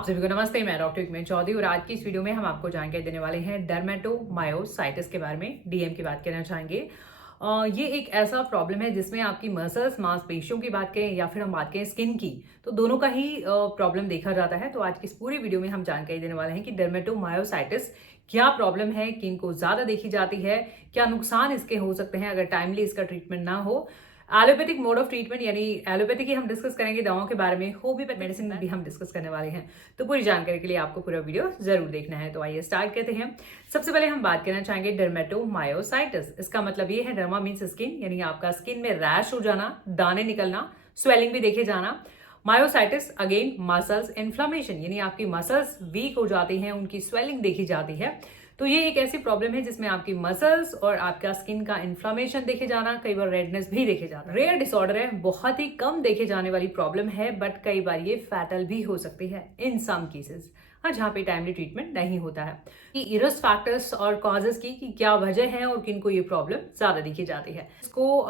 आप सभी को नमस्ते। मैं डॉक्टर विक्मेन चौधरी और आज की इस वीडियो में हम आपको जानकारी देने वाले हैं डर्मेटोमायोसाइटिस के बारे में। डीएम की बात करना चाहेंगे। ये एक ऐसा प्रॉब्लम है जिसमें आपकी मसल्स मांसपेशियों की बात करें या फिर हम बात करें स्किन की, तो दोनों का ही प्रॉब्लम देखा जाता है। तो आज की इस पूरी वीडियो में हम जानकारी देने वाले हैं कि डर्मेटोमायोसाइटिस क्या प्रॉब्लम है, किन को ज्यादा देखी जाती है, क्या नुकसान इसके हो सकते हैं अगर टाइमली इसका ट्रीटमेंट ना हो। एलोपैथिक मोड ऑफ ट्रीटमेंट यानी एलोपैथी की हम डिस्कस करेंगे दवाओं के बारे में, होम्योपैथिक मेडिसिन भी हम डिस्कस करने वाले हैं। तो पूरी जानकारी के लिए आपको पूरा वीडियो जरूर देखना है। तो आइए स्टार्ट करते हैं। सबसे पहले हम बात करना चाहेंगे डर्मेटोमायोसाइटिस। इसका मतलब ये है, डर्मा मीन्स स्किन, यानी आपका स्किन में रैश हो जाना, दाने निकलना, स्वेलिंग भी देखे जाना। मायोसाइटिस अगेन मसल्स इन्फ्लामेशन, यानी आपकी मसल्स वीक हो जाती हैं, उनकी स्वेलिंग देखी जाती है। तो ये एक ऐसी प्रॉब्लम है जिसमें आपकी मसल्स और आपका स्किन का इन्फ्लामेशन देखे जाना, कई बार रेडनेस भी देखे जाना। रेयर डिसऑर्डर है, बहुत ही कम देखे जाने वाली प्रॉब्लम है, बट कई बार ये फैटल भी हो सकती है इन सम केसेस, हाँ, जहाँ पे टाइमली ट्रीटमेंट नहीं होता है। कि रिस्क फैक्टर्स और कॉजेस की कि क्या वजह है और किन को ये प्रॉब्लम ज्यादा दिखी जाती है, इसको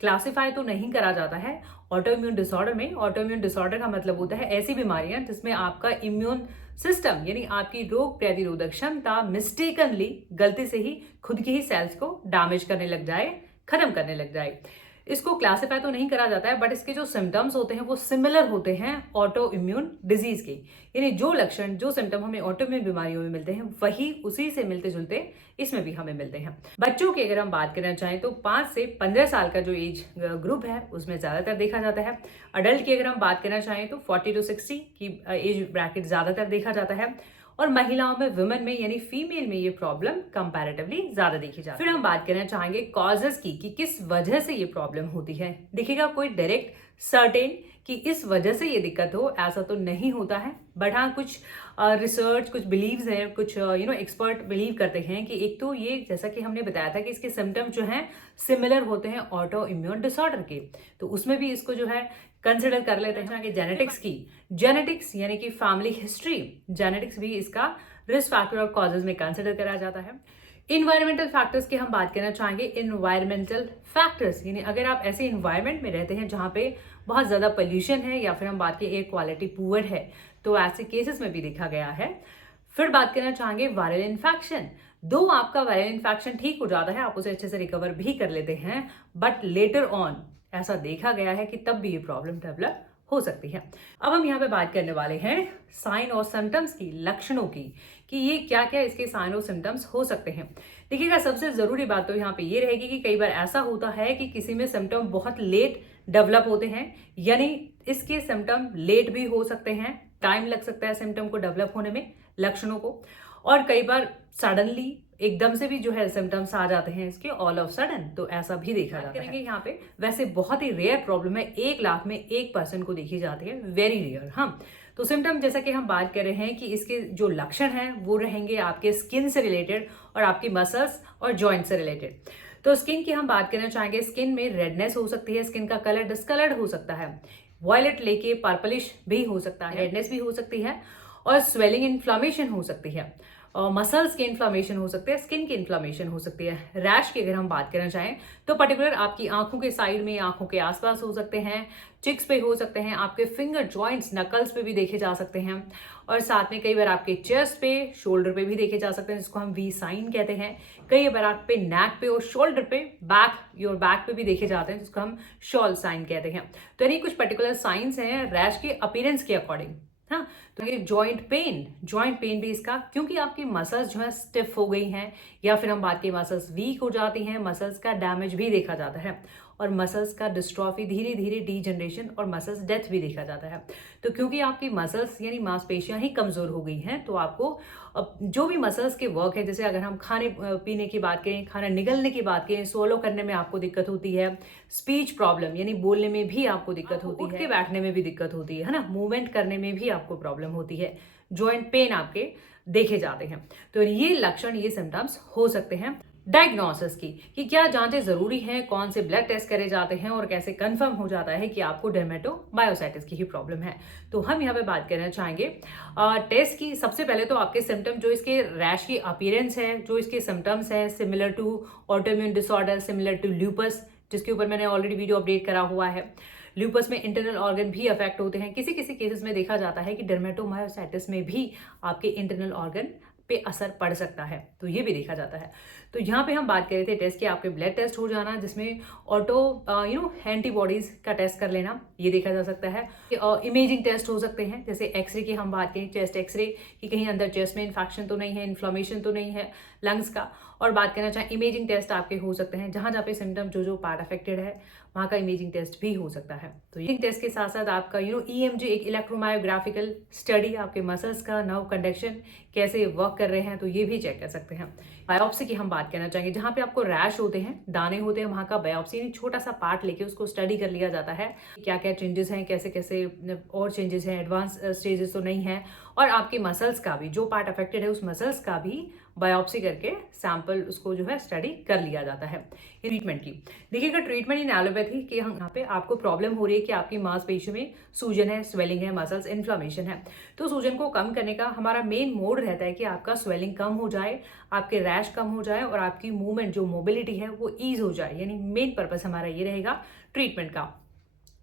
क्लासिफाई तो नहीं करा जाता है ऑटोइम्यून डिसऑर्डर में। ऑटोइम्यून डिसऑर्डर का मतलब होता है ऐसी बीमारियां जिसमें आपका इम्यून सिस्टम यानी आपकी रोग प्रतिरोधक क्षमता मिस्टेकनली, गलती से ही खुद की ही सेल्स को डैमेज करने लग जाए, खत्म करने लग जाए। इसको क्लासिफाई तो नहीं करा जाता है, बट इसके जो सिम्टम्स होते हैं वो सिमिलर होते हैं ऑटो इम्यून डिजीज के। यानी जो लक्षण, जो सिम्टम हमें ऑटो इम्यून बीमारियों में मिलते हैं वही उसी से मिलते जुलते इसमें भी हमें मिलते हैं। बच्चों की अगर हम बात करना चाहें तो 5 से 15 साल का जो एज ग्रुप है उसमें ज्यादातर देखा जाता है। अडल्ट की अगर हम बात करना चाहें तो 40 to 60 की एज ब्रैकेट ज्यादातर देखा जाता है। और महिलाओं में, वुमेन में यानी फीमेल में ये प्रॉब्लम कंपैरेटिवली ज्यादा देखी जाती है। फिर हम बात करना चाहेंगे कॉजेस की कि किस वजह से ये प्रॉब्लम होती है। देखिएगा, कोई डायरेक्ट सर्टेन कि इस वजह से ये दिक्कत हो ऐसा तो नहीं होता है, बट हाँ कुछ रिसर्च, कुछ बिलीव्स हैं, कुछ एक्सपर्ट बिलीव करते हैं कि एक तो ये, जैसा कि हमने बताया था कि इसके सिम्टम्स जो हैं सिमिलर होते हैं ऑटो इम्यून डिसऑर्डर के, तो उसमें भी इसको जो है कंसिडर कर लेते हैं। कि जेनेटिक्स की, जेनेटिक्स यानी कि फैमिली हिस्ट्री, जेनेटिक्स भी इसका रिस्क फैक्टर और कॉजेज में कंसिडर करा जाता है। इन्वायरमेंटल फैक्टर्स की हम बात करना चाहेंगे। इन्वायरमेंटल फैक्टर्स यानी अगर आप ऐसे इन्वायरमेंट में रहते हैं जहां पे बहुत ज्यादा पोल्यूशन है या फिर हम बात की एयर क्वालिटी पुअर है, तो ऐसे केसेस में भी देखा गया है। फिर बात करना चाहेंगे वायरल इन्फेक्शन। दो आपका वायरल इन्फेक्शन ठीक हो जाता है, आप उसे अच्छे से रिकवर भी कर लेते हैं, बट लेटर ऑन ऐसा देखा गया है कि तब भी ये प्रॉब्लम डेवलप हो सकती है। अब हम यहाँ पे बात करने वाले हैं साइन और सिम्टम्स की, लक्षणों की, कि ये क्या क्या इसके साइन और सिम्टम्स हो सकते हैं। देखिएगा, सबसे जरूरी बात तो यहाँ पे ये रहेगी कि कई बार ऐसा होता है कि किसी में सिम्टम बहुत लेट डेवलप होते हैं, यानी इसके सिम्टम लेट भी हो सकते हैं, टाइम लग सकता है सिम्टम को डेवलप होने में, लक्षणों को। और कई बार सडनली एकदम से भी जो है सिम्टम्स आ जाते हैं इसके, ऑल ऑफ सडन, तो ऐसा भी देखा जाता है। यहाँ पे वैसे बहुत ही रेयर प्रॉब्लम है, 1 लाख में 1% को देखी जाती है, वेरी रेयर। हाँ, तो सिम्टम जैसा कि हम बात कर रहे हैं कि इसके जो लक्षण हैं वो रहेंगे आपके स्किन से रिलेटेड और आपकी मसल्स और जॉइंट से रिलेटेड। तो स्किन की हम बात करना चाहेंगे। स्किन में रेडनेस हो सकती है, स्किन का कलर डिस्कलर्ड हो सकता है, वॉयलेट लेके पर्पलिश भी हो सकता है, रेडनेस भी हो सकती है, और स्वेलिंग इन्फ्लामेशन हो सकती है, और मसल्स की इन्फ्लामेशन हो सकती है, स्किन की इन्फ्लामेशन हो सकती है। रैश की अगर हम बात करना चाहें तो पर्टिकुलर आपकी आंखों के साइड में, आंखों के आसपास हो सकते हैं, चिक्स पे हो सकते हैं, आपके फिंगर जॉइंट्स, नकल्स पे भी देखे जा सकते हैं, और साथ में कई बार आपके चेस्ट पे, शोल्डर पे भी देखे जा सकते हैं, जिसको हम वी साइन कहते हैं। कई बार आप पे नेक पे और शोल्डर पे, बैक, योर बैक पे भी देखे जाते हैं, जिसको हम शॉल साइन कहते हैं। तो यानी कुछ पर्टिकुलर साइंस हैं रैश के अपीयरेंस के अकॉर्डिंग। हाँ, तो ये जॉइंट पेन भी इसका, क्योंकि आपकी मसल्स जो है स्टिफ हो गई हैं, या फिर हम बात की मसल्स वीक हो जाती हैं, मसल्स का डैमेज भी देखा जाता है, और मसल्स का डिस्ट्रॉफी, धीरे धीरे डीजनरेशन और मसल्स डेथ भी देखा जाता है। तो क्योंकि आपकी मसल्स यानी मांसपेशियां ही कमजोर हो गई हैं, तो आपको जो भी मसल्स के वर्क है, जैसे अगर हम खाने पीने की बात करें, खाना निगलने की बात करें, सोलो करने में आपको दिक्कत होती है, स्पीच प्रॉब्लम यानी बोलने में भी आपको दिक्कत होती है, उठ के बैठने में भी दिक्कत होती है ना, मूवमेंट करने में भी आपको प्रॉब्लम होती है, जॉइंट पेन आपके देखे जाते हैं। तो ये लक्षण, ये सिम्टम्स हो सकते हैं। डायग्नोसिस की कि क्या जांचें जरूरी हैं, कौन से ब्लड टेस्ट करे जाते हैं और कैसे कंफर्म हो जाता है कि आपको डर्मेटोमायोसाइटिस की ही प्रॉब्लम है। तो हम यहाँ पे बात करना चाहेंगे टेस्ट की। सबसे पहले तो आपके सिम्टम, जो इसके रैश की अपीयरेंस है, जो इसके सिम्टम्स है similar to autoimmune disorder, similar to lupus, जिसके ऊपर मैंने ऑलरेडी वीडियो अपडेट करा हुआ है। ल्यूपस में इंटरनल ऑर्गन भी अफेक्ट होते हैं। किसी किसी केसेस में देखा जाता है कि डर्मेटोमायोसाइटिस में भी आपके इंटरनल ऑर्गन पे असर पड़ सकता है, तो ये भी देखा जाता है। तो यहाँ पे हम बात कर रहे थे टेस्ट की, आपके ब्लड टेस्ट हो जाना जिसमें ऑटो एंटीबॉडीज का टेस्ट कर लेना, ये देखा जा सकता है। इमेजिंग टेस्ट हो सकते हैं, जैसे एक्सरे की हम बात करें, चेस्ट एक्सरे कि कहीं अंदर चेस्ट में इन्फेक्शन तो नहीं है, इन्फ्लामेशन तो नहीं है लंग्स का। और बात करना चाहें इमेजिंग टेस्ट आपके हो सकते हैं, जहाँ जहाँ पे सिम्टम जो पार्ट अफेक्टेड है वहाँ का इमेजिंग टेस्ट भी हो सकता है। तो इमेजिंग टेस्ट के साथ साथ आपका ईएमजी एक इलेक्ट्रोमायोग्राफिकल स्टडी आपके मसल्स का नर्व कंडक्शन कैसे वर्क कर रहे हैं, तो ये भी चेक कर सकते हैं। बायोप्सी की हम बात करना चाहेंगे, जहाँ पे आपको रैश होते हैं, दाने होते हैं, वहाँ का बायोप्सी यानी छोटा सा पार्ट लेके उसको स्टडी कर लिया जाता है, क्या क्या चेंजेस हैं, कैसे कैसे और चेंजेस हैं, एडवांस स्टेजेस तो नहीं है। और आपके मसल्स का भी जो पार्ट अफेक्टेड है उस मसल्स का भी बायोप्सी करके सैंपल उसको जो है स्टडी कर लिया जाता है। ट्रीटमेंट की देखिएगा, ट्रीटमेंट इन एलोपैथी कि हम यहाँ पे आपको प्रॉब्लम हो रही है कि आपकी मांसपेशियों में सूजन है, स्वेलिंग है, मसल्स इन्फ्लामेशन है, तो सूजन को कम करने का हमारा मेन मोड रहता है कि आपका स्वेलिंग कम हो जाए, आपके रैश कम हो जाए और आपकी मूवमेंट जो मोबिलिटी है वो ईज हो जाए, यानी मेन पर्पस हमारा ये रहेगा ट्रीटमेंट का।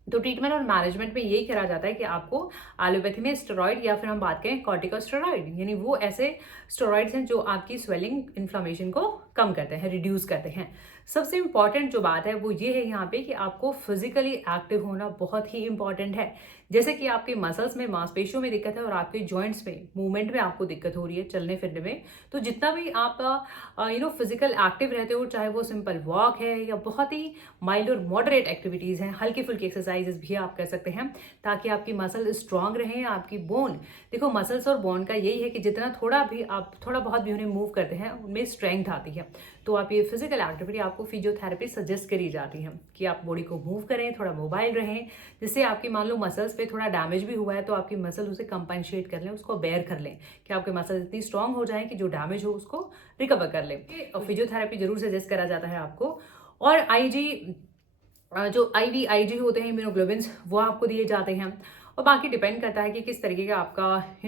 तो ट्रीटमेंट और मैनेजमेंट में यही करा जाता है कि आपको एलोपैथी में स्टेरॉइड या फिर हम बात करें कॉर्टिकोस्टेरॉइड, यानी वो ऐसे स्टेरॉइड्स हैं जो आपकी स्वेलिंग इन्फ्लामेशन को कम करते हैं, रिड्यूस करते हैं। सबसे इंपॉर्टेंट जो बात है वो ये है यहाँ पे कि आपको फिजिकली एक्टिव होना बहुत ही इंपॉर्टेंट है। जैसे कि आपके मसल्स में, मांसपेशियों में दिक्कत है और आपके जॉइंट्स में, मूवमेंट में आपको दिक्कत हो रही है, चलने फिरने में, तो जितना भी आप फिजिकल एक्टिव रहते हो, चाहे वो सिंपल वॉक है या बहुत ही माइल्ड और मॉडरेट एक्टिविटीज हैं, हल्की फुल्की एक्सरसाइजेस भी आप कर सकते हैं ताकि आपकी मसल स्ट्रांग रहे। आपकी बोन, देखो मसल्स और बोन का यही है कि जितना आप थोड़ा बहुत भी उन्हें मूव करते हैं उनमें स्ट्रेंथ आती है। तो आप ये फिजिकल एक्टिविटी आपको फिजियोथेरेपी सजेस्ट करी जाती है कि आप बॉडी को मूव करें, थोड़ा मोबाइल रहें, जिससे आपकी मान लो मसल्स पे थोड़ा डैमेज भी हुआ है तो आपकी मसल उसे कंपनसेट कर लें, उसको बेयर कर लें, कि आपके मसल इतनी स्ट्रांग हो जाए कि जो डैमेज हो उसको रिकवर कर लें। फिजियोथेरेपी जरूर सजेस्ट करा जाता है आपको। और जो आईवी होते हैं इम्यूनोग्लोबिन्स, वो आपको दिए जाते हैं। और बाकी डिपेंड करता है कि किस तरीके का आपका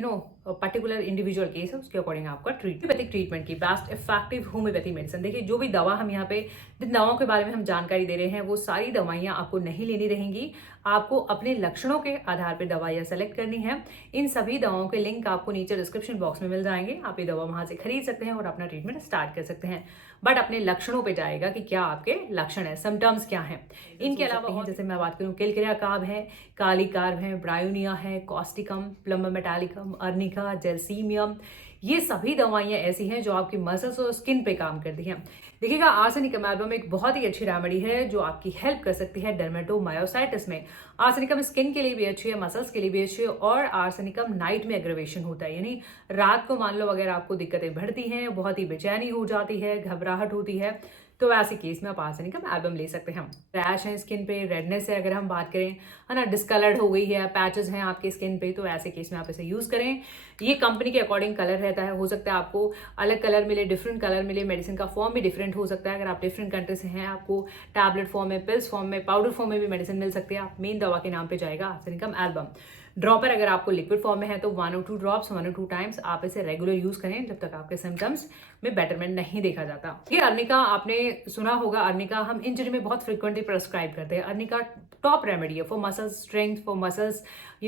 पर्टिकुलर इंडिविजुअल केस है, उसके अकॉर्डिंग आपका होम्योपैथिक ट्रीटमेंट की बेस्ट इफेक्टिव होम्योपैथी मेडिसिन। देखिए, जो भी दवा हम यहाँ पे जिन दवाओं के बारे में हम जानकारी दे रहे हैं वो सारी दवाइयाँ आपको नहीं लेनी रहेंगी, आपको अपने लक्षणों के आधार पर दवाइयाँ सेलेक्ट करनी है। इन सभी दवाओं के लिंक आपको नीचे डिस्क्रिप्शन बॉक्स में मिल जाएंगे, आप ये दवा वहां से खरीद सकते हैं और अपना ट्रीटमेंट स्टार्ट कर सकते हैं। बट अपने लक्षणों पे जाएगा कि क्या आपके लक्षण है, सिम्टम्स क्या हैं। इनके अलावा जैसे मैं बात करूँ, किलकिरिया कार्ब है, काली कार्ब है, ब्रायोनिया है, कॉस्टिकम, प्लम्बा मेटालिकम, अर्निका, जेलसीमियम, ये सभी दवाइयाँ ऐसी हैं जो आपकी मसल्स और स्किन पे काम करती हैं। देखिएगा, आर्सेनिकम एल्बम एक बहुत ही अच्छी रेमेडी है जो आपकी हेल्प कर सकती है डर्मेटोमायोसाइटिस में। आर्सेनिकम स्किन के लिए भी अच्छी है, मसल्स के लिए भी अच्छी है। और आर्सेनिकम नाइट में एग्रेवेशन होता है, यानी रात को मान लो अगर आपको दिक्कतें बढ़ती हैं, बहुत ही बेचैनी हो जाती है, घबराहट होती है, तो ऐसे केस में आप आर्सेनिकम एल्बम ले सकते हैं। रैश है स्किन पे, रेडनेस है अगर हम बात करें, है ना, डिस्कलर्ड हो गई है, पैचेस हैं आपके स्किन पे, तो ऐसे केस में आप इसे यूज करें। ये कंपनी के अकॉर्डिंग कलर रहता है, हो सकता है आपको अलग कलर मिले, डिफरेंट कलर मिले, मेडिसिन का फॉर्म भी डिफरेंट हो सकता है। अगर आप डिफरेंट कंट्री से हैं, आपको टैबलेट फॉर्म में, पिल्स फॉर्म में, पाउडर फॉर्म में भी मेडिसिन मिल सकती है। आप मेन दवा के नाम पे जाएगा आर्सेनिकम एल्बम। ड्रॉपर अगर आपको लिक्विड फॉर्म में है तो 1 और 2 ड्रॉप्स 1 और 2 टाइम्स आप इसे रेगुलर यूज करें जब तक आपके सिम्टम्स में बेटरमेंट नहीं देखा जाता। ये अर्निका आपने सुना होगा, अर्निका हम इंजरी में बहुत फ्रिक्वेंटली प्रेस्क्राइब करते हैं। अर्निका टॉप रेमेडी है for muscles strength, for muscles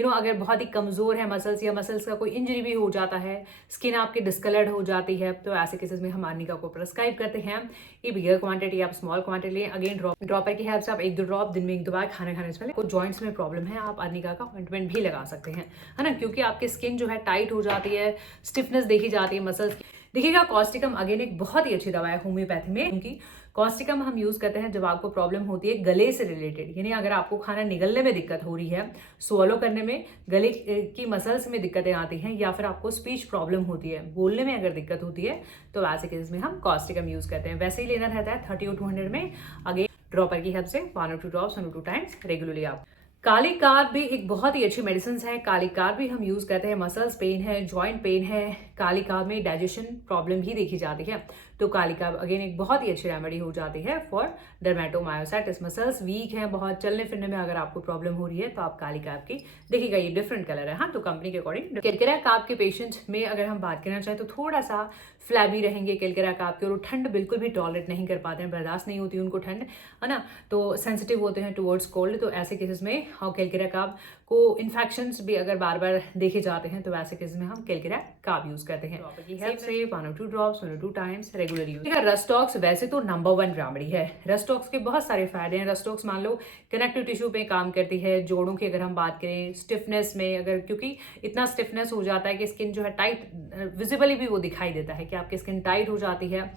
अगर बहुत ही कमजोर है मसल्स या मसल्स का कोई इंजरी भी हो जाता है, स्किन आपकी डिस्कलर्ड हो जाती है, तो ऐसे केसेस में हम अर्निका को प्रेस्क्राइब करते हैं। ये बिगर क्वांटिटी, आप स्मॉल क्वांटिटी लें। अगेन ड्रॉपर की हेल्प से आप 1-2 ड्रॉप दिन में 1-2 बार खाने से पहले। को जॉइंट्स में प्रॉब्लम है, आप अर्निका का ऑइंटमेंट भी लगा सकते हैं, है ना, क्योंकि आपकी स्किन जो है टाइट हो जाती है, स्टिफनेस देखी जाती है मसल्स की। देखिएगा, कॉस्टिकम अगेन एक बहुत ही अच्छी दवा है होम्योपैथी में, क्योंकि कॉस्टिकम हम यूज करते हैं जब आपको प्रॉब्लम होती है गले से रिलेटेड, यानी अगर आपको खाना निगलने में दिक्कत हो रही है, स्वॉलो करने में, गले की मसल्स में दिक्कतें आती हैं, या फिर आपको स्पीच प्रॉब्लम होती है, बोलने में अगर दिक्कत होती है, तो ऐसे केस में हम कॉस्टिकम यूज करते हैं। वैसे ही लेना रहता है 30 और 200 में। अगेन ड्रॉपर की हेल्प से 1 और 2 ड्रॉप्स 1 और 2 टाइम्स रेगुलरली आप। काली कार्ब भी एक बहुत ही अच्छी मेडिसिन है। काली कार्ब भी हम यूज करते हैं, मसल्स पेन है, जॉइंट पेन है, काली कार्ब में डाइजेशन प्रॉब्लम भी देखी जाती है, तो काली कार्ब अगेन एक बहुत ही अच्छी रेमेडी हो जाती है फॉर डर्मेटोमायोसाइटिस। मसल्स वीक हैं, बहुत चलने फिरने में अगर आपको प्रॉब्लम हो रही है तो आप काली कार्ब की, देखिएगा ये डिफरेंट कलर है, हाँ, तो कंपनी के अकॉर्डिंग। किलकिरिया कार्ब के पेशेंट में अगर हम बात करना चाहें तो थोड़ा सा फ्लैबी रहेंगे किलकिरिया कार्ब के, और ठंड बिल्कुल भी टॉलरेट नहीं कर पाते हैं, बर्दाश्त नहीं होती उनको ठंड, है ना, तो सेंसिटिव होते हैं टुवर्ड्स कोल्ड, तो ऐसे केसेस में और केलकेरा काब को इन्फेक्शंस भी अगर बार बार देखे जाते हैं तो वैसे केस में हम केलकेरा काब यूज करते हैं। हेल्प से 1 or 2 drops 1 or 2 times regular use. Rhus tox वैसे तो नंबर 1 रेमेडी है। रस्टॉक्स के बहुत सारे फायदे हैं। रस्टॉक्स मान लो कनेक्टिव टिश्यू पे काम करती है, जोड़ों की अगर हम बात करें, स्टिफनेस में अगर, क्योंकि इतना स्टिफनेस हो जाता है कि स्किन जो है टाइट, विजिबली भी वो दिखाई देता है कि आपकी स्किन टाइट हो जाती है,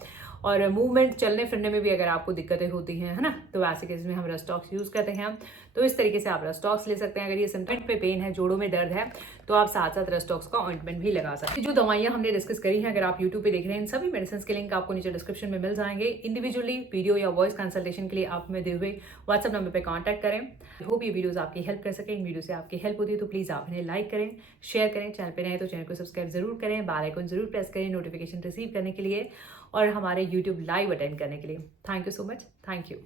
और मूवमेंट चलने फिरने में भी अगर आपको दिक्कतें होती हैं, है ना, तो वैसे केस में हम रस्टॉक्स यूज करते हैं। तो इस तरीके से आप रस्टॉक्स ले सकते हैं। अगर ये सिम्टम पे पेन है, जोड़ों में दर्द है, तो आप साथ साथ रस्टॉक्स का ऑइंटमेंट भी लगा सकते हैं। जो दवाइयां हमने डिस्कस करी हैं, अगर आप यूट्यूब पे देख रहे हैं, इन सभी मेडिसिन के लिंक आपको नीचे डिस्क्रिप्शन में मिल जाएंगे। इंडिविजुअली वीडियो या वॉइस कंसल्टेशन के लिए आप हमें दे हुए व्हाट्सएप नंबर पर कॉन्टैक्ट करें। होप ये वीडियोज आपकी हेल्प कर सकें। इन वीडियो से आपकी हेल्प होती है तो प्लीज आप इन्हें लाइक करें, शेयर करें। चैनल पर नए तो चैनल को सब्सक्राइब जरूर करें, बेल आइकन जरूर प्रेस करें नोटिफिकेशन रिसीव करने के लिए और हमारे यूट्यूब लाइव अटेंड करने के लिए। Thank you so much. Thank you.